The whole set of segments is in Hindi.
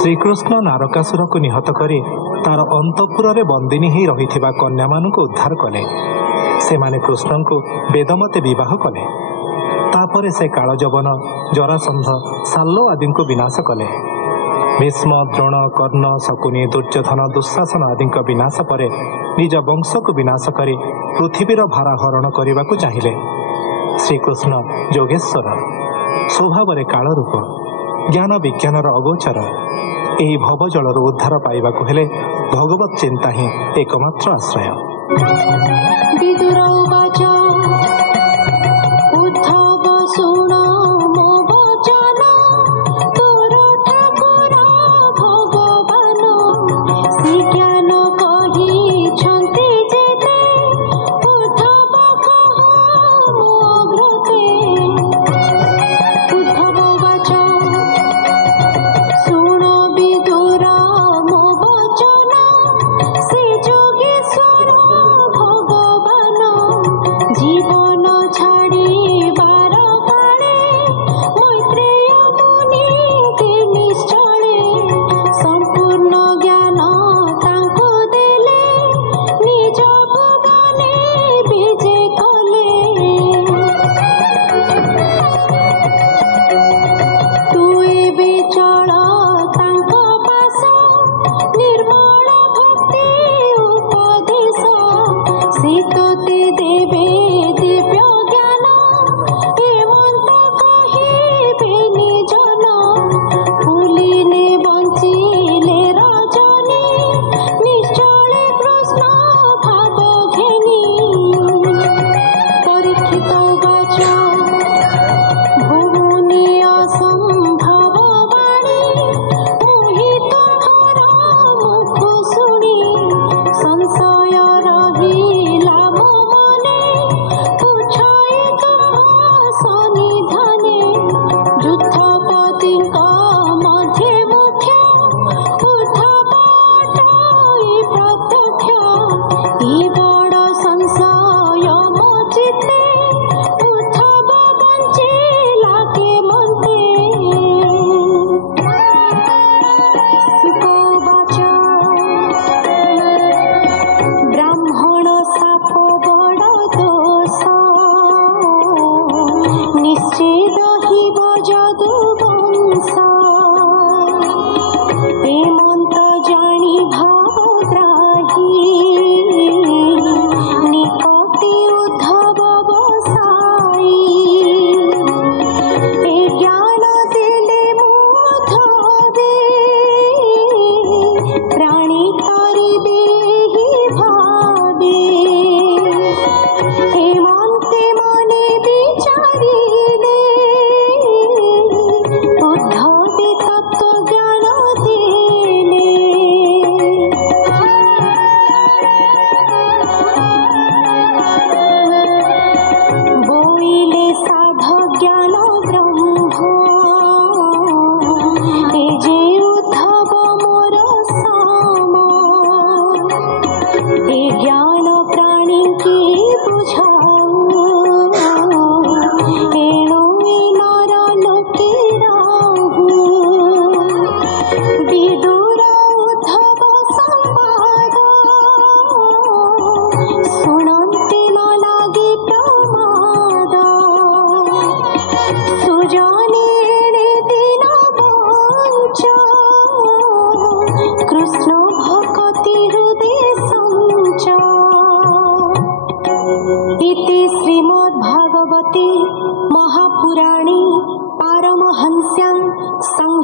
ଶ୍ରୀକୃଷ୍ଣ ନାରକାସୁରକୁ ନିହତ କରି ତାର ଅନ୍ତଃପୁରରେ ବନ୍ଦିନୀ ହୋଇ ରହିଥିବା କନ୍ୟାମାନଙ୍କୁ ଉଦ୍ଧାର କଲେ। ସେମାନେ କୃଷ୍ଣଙ୍କୁ ବେଦମତେ ବିବାହ କଲେ। ତାପରେ ସେ କାଳଯବନ, ଜରାସନ୍ଧ, ସାଲ୍ଲ ଆଦିଙ୍କୁ ବିନାଶ କଲେ। ଭୀଷ୍ମ, ଦ୍ରୋଣ, କର୍ଣ୍ଣ, ଶକୁନି, ଦୁର୍ଯ୍ୟୋଧନ, ଦୁଃଶାସନ ଆଦିଙ୍କ ବିନାଶ ପରେ ନିଜ ବଂଶକୁ ବିନାଶ କରି ପୃଥିବୀର ଭାର ହରଣ କରିବାକୁ ଚାହିଁଲେ। ଶ୍ରୀକୃଷ୍ଣ ଯୋଗେଶ୍ୱର, ସ୍ୱଭାବରେ କାଳରୂପ, ଜ୍ଞାନ ବିଜ୍ଞାନର ଅଗୋଚର। ଏହି ଭବଜଳରୁ ଉଦ୍ଧାର ପାଇବାକୁ ହେଲେ ଭଗବତ ଚିନ୍ତା ହିଁ ଏକମାତ୍ର ଆଶ୍ରୟ।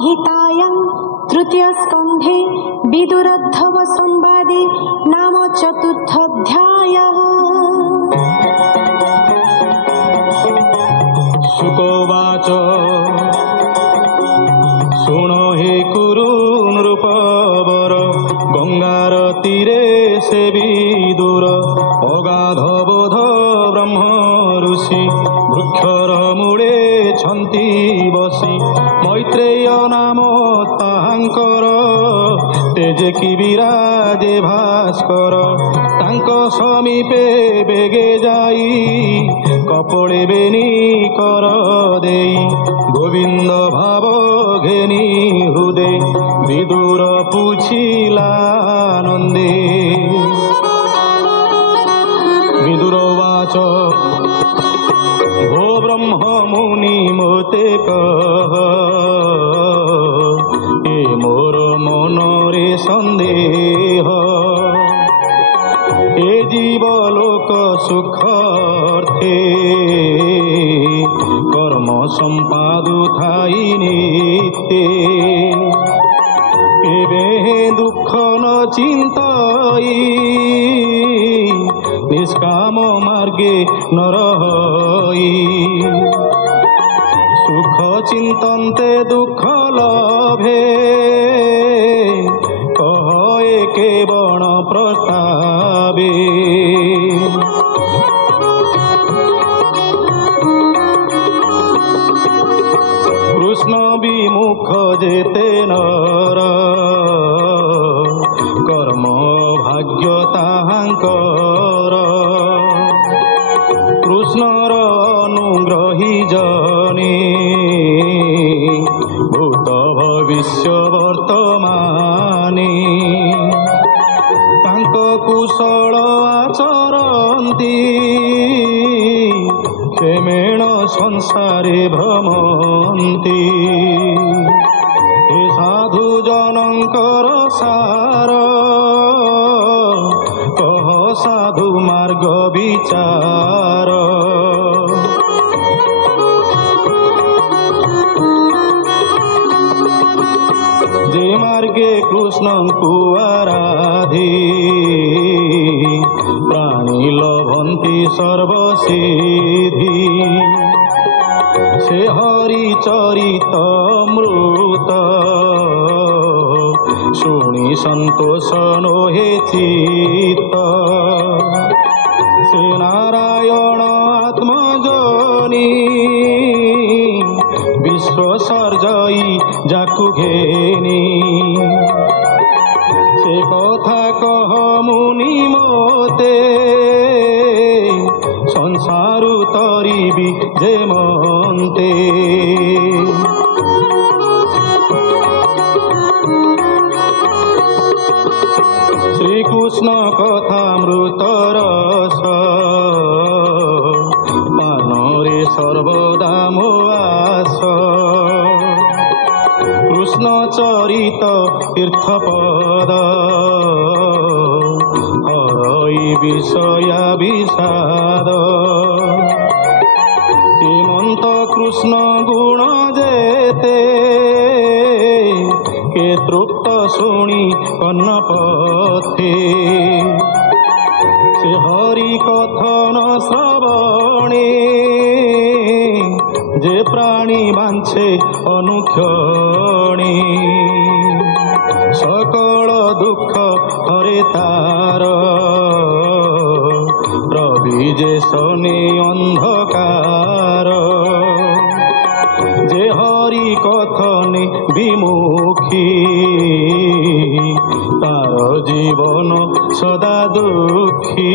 संहितायां तृतीय स्कन्धे विदुरोद्धव संवादे नाम चतुर्थोऽध्यायः। शुकोवाच शुण हे कुरु नृपवर गंगार तीरे से विदुर अगाधबोध ब्रह्म ऋषि वृक्षर मूले छन्ति बसी मैत्रेय नाम ताहांकर तेजे कि विराजे भास्कर तांक समीपे बेगे जाई कपड़े बेनी कर देई गोविंद भाव घेनी हृदय विदुर पूछिला नंदे। विदुरवाच भो ब्रह्म मुनि मोते कह ए मोर मनरे संदेह ए जीवलोक सुखार्थे कर्म संपादु थाई नित्ये एबे दुख न चिंताई निष्काम मार्गे न रही सुख चिंतन्ते दुख लभे कह एके बण प्रस्तावे। कृष्ण विमुख जेते नर कर्म भाग्य ताहांकर कृष्णर अनुग्रही जने भूत भविष्य वर्तमाने तांक कुशल आचरन्ति क्षेमेण संसारे भ्रमन्ति हे साधु जनकर सार कह साधु मार्ग विचार। जे मार्गे कृष्णଙ୍କୁ आराधि प्राणी लभन्ति सर्वसिद्धि से हरि चरित मृत शुणी संतोष नोहे चित्त से नारायण आत्मजनी विश्व सर्जई जाकु घेनी से कथा कह मुनि मोते संसारु तरिबी जे मन्ते। श्रीकृष्ण कथामृत रस पानरे सर्वदा मो आस कृष्ण चरित तीर्थपद हरई विषया विषाद हेमंत कृष्ण गुण जेते के तृप्त शुणी कन्नपथे से हरि कथन श्रवणे जे प्राणी बांछे अनुक्षणे सकल दुख हरे तार रवि जे शनि अंधकार जे हरि कथने विमुखी तार जीवन सदा दुखी।